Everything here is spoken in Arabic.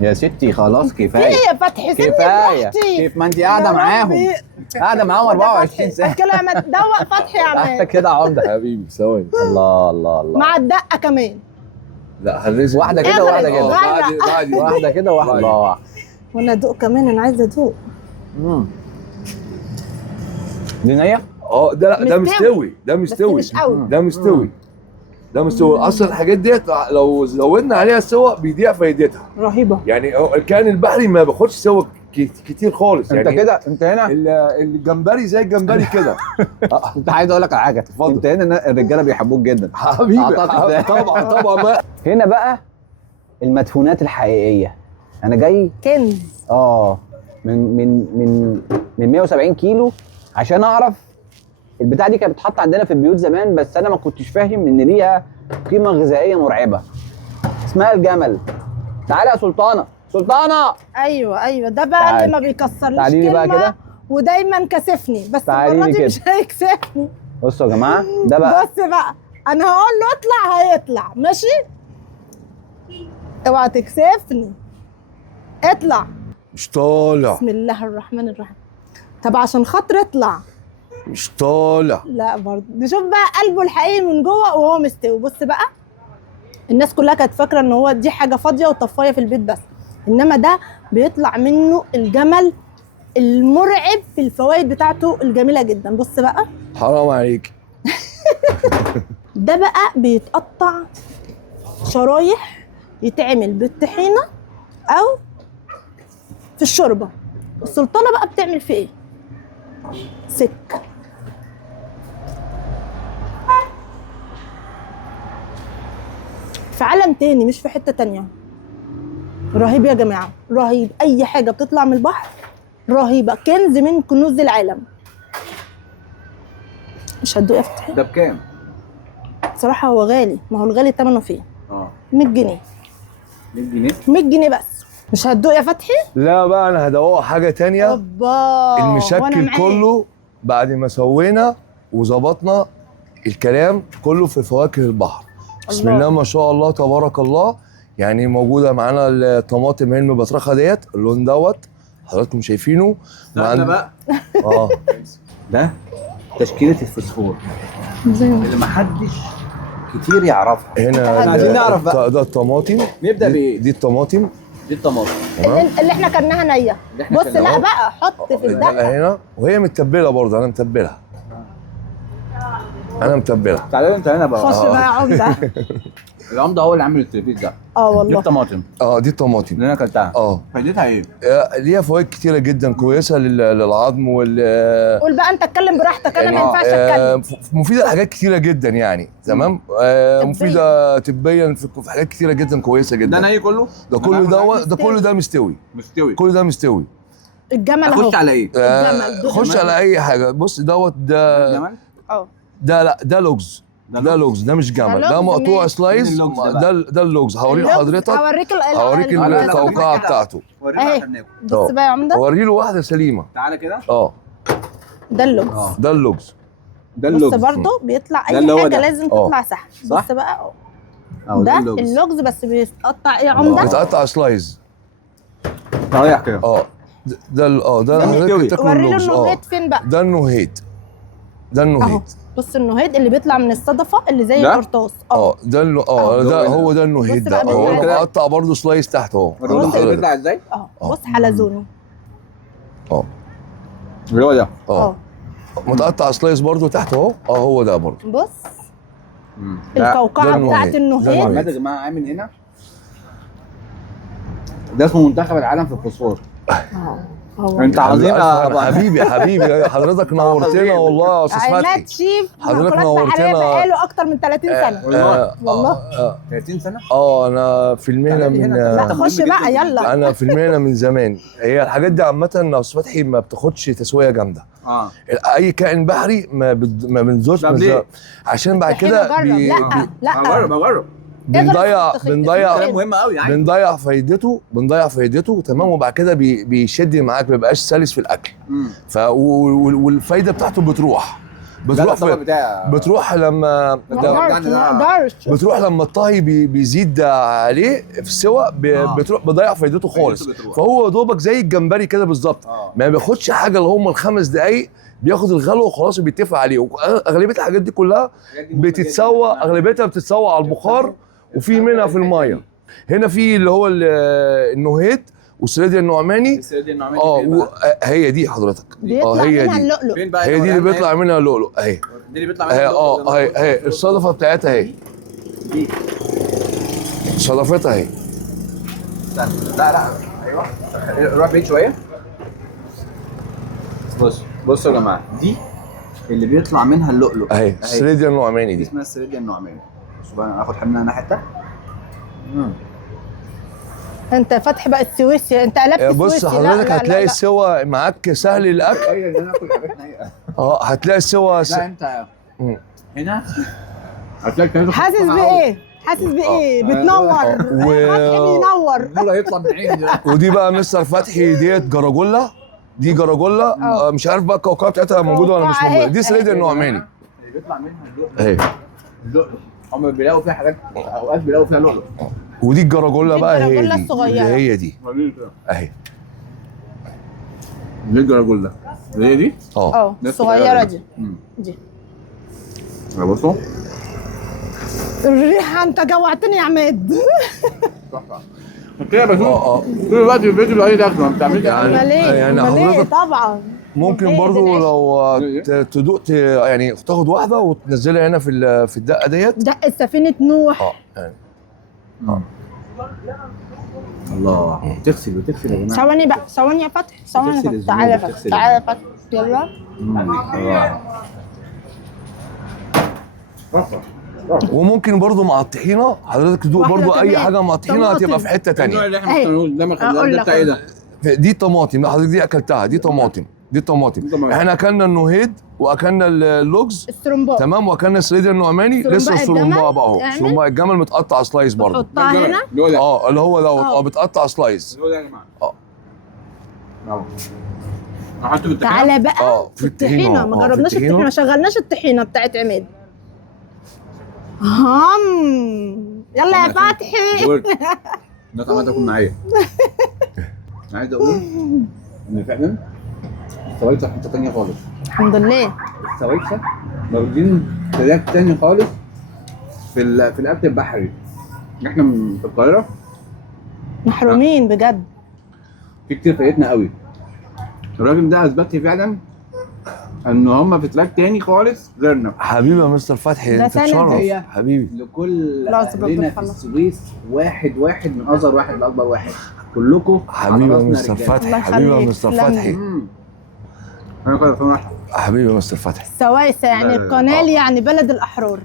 يا ستي خلاص في كفايه. ايه يا فتحي؟ سيبني كفايه براحتي. كيف ما انت قاعده معاهم. قاعده معاهم 24 ساعه. اكلها يا عماد، دوق فتحي يا عماد كده يا عمده. حبيبي ثواني. الله الله الله. مع الدقه كمان. لا هنرزق واحده كده اغرق، واحده كده. بعد واحده كده واحده. الله. وانا ادوق كمان، انا عايزه ادوق. دي نيه؟ ده لا ده مستوي. مستوي، ده بس مستوي، مش قوي. ده مستوي، ده مستوي. اصلا الحاجات ديت لو زودنا عليها سوا بيضيع فايدتها. رهيبه. يعني هو الكائن البحري ما بياخدش سوا كتير خالص. انت يعني كده انت هنا الجمبري زي الجمبري كده. انت عايز اقول لك على حاجه. اتفضل. انت هنا الرجاله بيحبوك جدا حبيبي أعتقد. طبعا ما هنا بقى المدفونات الحقيقيه. انا جاي كنز. من 170 كيلو عشان اعرف البتاع دي. كانت بتتحط عندنا في البيوت زمان، بس انا ما كنتش فاهم ان ليها قيمه غذائيه مرعبه. اسمها الجمل. تعالى يا سلطانه. سلطانه ايوه ده بقى تعالي. اللي ما بيكسرليش تعالي لي بقى كلمة كده. ودايما كسفني، بس تعالي المره لي دي كده. مش هيكسفني. بصوا يا جماعه ده بقى. بص بقى، انا هقول له اطلع هيطلع ماشي. اوعى تكسفني. اطلع. مش طالع، بسم الله الرحمن الرحيم. طب عشان خاطر اطلع. مش طالع. لا برضه نشوف بقى قلبه الحقيقي من جوه وهو مستوي. بص بقى، الناس كلها كانت فاكره ان هو دي حاجه فاضيه وطفايه في البيت بس، انما ده بيطلع منه الجمل المرعب في الفوائد بتاعته الجميله جدا. بص بقى، حرام عليك. ده بقى بيتقطع شرايح، يتعمل بالطحينه او في الشوربه. السلطانه بقى بتعمل فيه ايه؟ سك. في عالم تاني، مش في حته تانيه. رهيب يا جماعه، رهيب. اي حاجه بتطلع من البحر رهيبه، كنز من كنوز العالم. مش هتدوق يا فتحي؟ ده بكام؟ بصراحه هو غالي، ما هو الغالي ثمنه فيه 100 جنيه. 100 جنيه؟ 100 جنيه بس. مش هتدوق يا فتحي؟ لا بقى انا هدوقه حاجه تانية. اوبا، وأنا المشكل معاك. كله بعد ما سوينا وظبطنا الكلام كله في فواكه البحر. بسم الله ما شاء الله تبارك الله. يعني موجوده معانا الطماطم هي المبطرخه ديت، اللون دوت حضراتكم شايفينه. ده بقى ده تشكيله الفوسفور اللي محدش كتير يعرفها. هنا عايزين نعرف بقى. ده الطماطم. نبدا بايه؟ دي الطماطم. دي الطماطم اللي احنا كلناها نيه. بص لا بقى، حط في الدقه هنا وهي متبله برضه. انا متبلها. تعالى انت هنا بقى. خش بقى يا عمده. العمده هو اللي عامل التربيت ده. دي والله. الطماطم دي الطماطم اللي انا اكلتها. فايدتها ايه؟ ليها فوائد كتيره جدا كويسه للعظم قول بقى انت، اتكلم براحتك، انا ما ينفعش اتكلم. مفيده لحاجات كتيره جدا يعني. تمام. مفيده طبيا في حاجات كتيره جدا كويسه جدا. ده ني كله؟ ده كله ده مستوي. كل ده مستوي. الجمل اهو. اخش على ايه؟ الجمل. خش على اي حاجه. بص دوت ده الجمل؟ ده لا ده لوجز. ده لوجز، ده مش جمل، ده مقطوع سلايس. ده اللوجز. هوريه لحضرتك. هوريك القوقعه بتاعته. بص بقى يا عمده، هوري له واحده سليمه. تعالى كده. ده اللوجز. ده اللوجز. بص برضه بيطلع اي حاجه لازم تطلع صح. بص بقى ده اللوجز، بس بيتقطع ايه يا عمده؟ بيتقطع سلايز رايح كده. ده حضرتك تاكل وري له اللوجز. النهيد فين بقى؟ ده النهيد. بص النهيد اللي بيطلع من الصدفه اللي زي القرطاس. ده هو ده النهيد ده. هو كده قطع برضه سلايس تحت اهو. بص بيطلع ازاي؟ بص حلزوني. اللي هو ده. متقطع سلايس برضه تحت اهو. هو ده برضه. بص القوقعه بتاعت النهيد. يا جماعه عامل هنا ده اسمه منتخب العالم في الفوسفور. انت عظيم يا حبيبي حضرتك نورتنا والله يا استاذ فتحي. عماد شيف حضرتك نورتنا. بقاله اكتر من 30 سنه. والله 30 سنه. انا في المهنه من لا خش بقى يلا. انا في المهنه من زمان. هي الحاجات دي عامه يا استاذ فتحي ما بتاخدش تسويه جامده. اي كائن بحري ما بنزوش عشان بعد كده لا اجرب بنضيع فايدته تمام. وبعد كده بيشد معاك، ما بيبقاش سلس في الاكل. والفايده بتاعته بتروح. بتروح الطبق في بتاعي بتروح لما ما اقدرش بتروح لما الطهي بيزيد عليه في السوا بتروح بيضيع فايدته خالص. بتروح. فهو دوبك زي الجمبري كده بالظبط، ما بياخدش حاجه اللي هم الخمس دقايق، بياخد الغلوه وخلاص وبيتفق عليه. واغلبيه الحاجات دي كلها بتتسوى، اغلبيتها بتتسوى على البخار وفي منها في الميه. هنا في اللي هو النهيد والسريديا النعماني. هي دي حضرتك، بيطلع هي منها دي اللؤلؤ. فين بقى؟ هي دي اللي بيطلع منها اللؤلؤ اهي. دي اللي بيطلع منها اهي اللؤلؤ. اهي الصدفه بتاعتها اهي، دي صدفتها اهي. استنى، لا ايوه روح بعيد شويه. بصوا يا جماعه، دي اللي بيطلع منها اللؤلؤ اهي السريديا النعماني دي دي. اسمها السريديا النعماني. بصوا بقى، اخد حملها انا حته. انت فتح بقى السويسي، انت قلبت بص السويسي. حضرتك هتلاقي السوا معاك سهل الاكل. ايوه ان انا اكل حاجات نيه. هتلاقي السوا لا انت هنا هتلاقي كمان حاسس بايه؟ حاسس بايه؟ بتنور فتحي بينور. النور هيطلع من عيني دلوقتي. ودي بقى مستر فتحي ديت جراجولا. دي جراجولا مش عارف بقى الكوكب بتاعتها موجوده ولا مش موجوده. دي سريديا النعماني اللي بيطلع منها اللؤلؤ. اهي. اللؤلؤ هم بيلاقوا فيها حاجات، اوقات بيلاقوا فيها لؤلؤ. ودي الجراجولا دي بقى، هي الجراجولا دي الصغيرة. هي دي اهي. دي الجراجولا هي دي؟ الصغيره دي. دي بصوا الريحه، انت جوعتني يا عماد. تحفه كده. بس طول الوقت الفيديو اللي عليه ما بتعملش يعني حضرتك طبعا ممكن برضو لو تدوق يعني تاخد واحده وتنزلها هنا في الدقه ديت. دقه سفينه نوح. يعني الله. بتغسل يا جماعه. ثواني بقى، ثواني يا فتحي، ثواني يا فتحي. تعالى يا فتحي، تعالى يا فتحي، يلا. وممكن برضو مع الطحينه حضرتك تدوق برضو اي حاجه مع الطحينه هتبقى في حته النوع ثانيه. اللي احنا بنقول ده ده بتاع ايه ده؟ دي طماطم. حضرتك دي اكلتها، دي طماطم. احنا اكلنا النهيد واكلنا اللوجز السرمباء تمام، واكلنا السريديا النعماني. لسه السرمباء بقى اهو. سرمباء الجمل متقطع سلايس برضه. حطها هنا. اللي هو دوت بتقطع سلايس. هو ده يا جماعه. حطوا بالطحينه. تعالى بقى في الطحينه. ما جربناش الطحينه، ما شغلناش الطحينه بتاعت عماد. يلا يا فتحي. ده طبعا تكون معايا. عايز اقول ان فعلا السوايسه في حته ثانيه خالص. الحمد لله. السوايسه موجودين تراك تاني خالص في الاكل البحري. احنا في القاهره محرومين بجد. في كتير فايتنا قوي. الراجل ده اثبت لي فعلا ان هم في تراك تاني خالص غيرنا. حبيبي يا مستر فتحي، انت تشرف حبيبي. لكل اهلنا في السويس واحد من اصغر واحد لاكبر واحد، كلكم حبيبي يا مستر فتحي. حبيبي يا مستر فتحي. انا كده واحد. حبيبي يا مستر فتحي. السوايسه يعني القنال، يعني بلد الاحرار.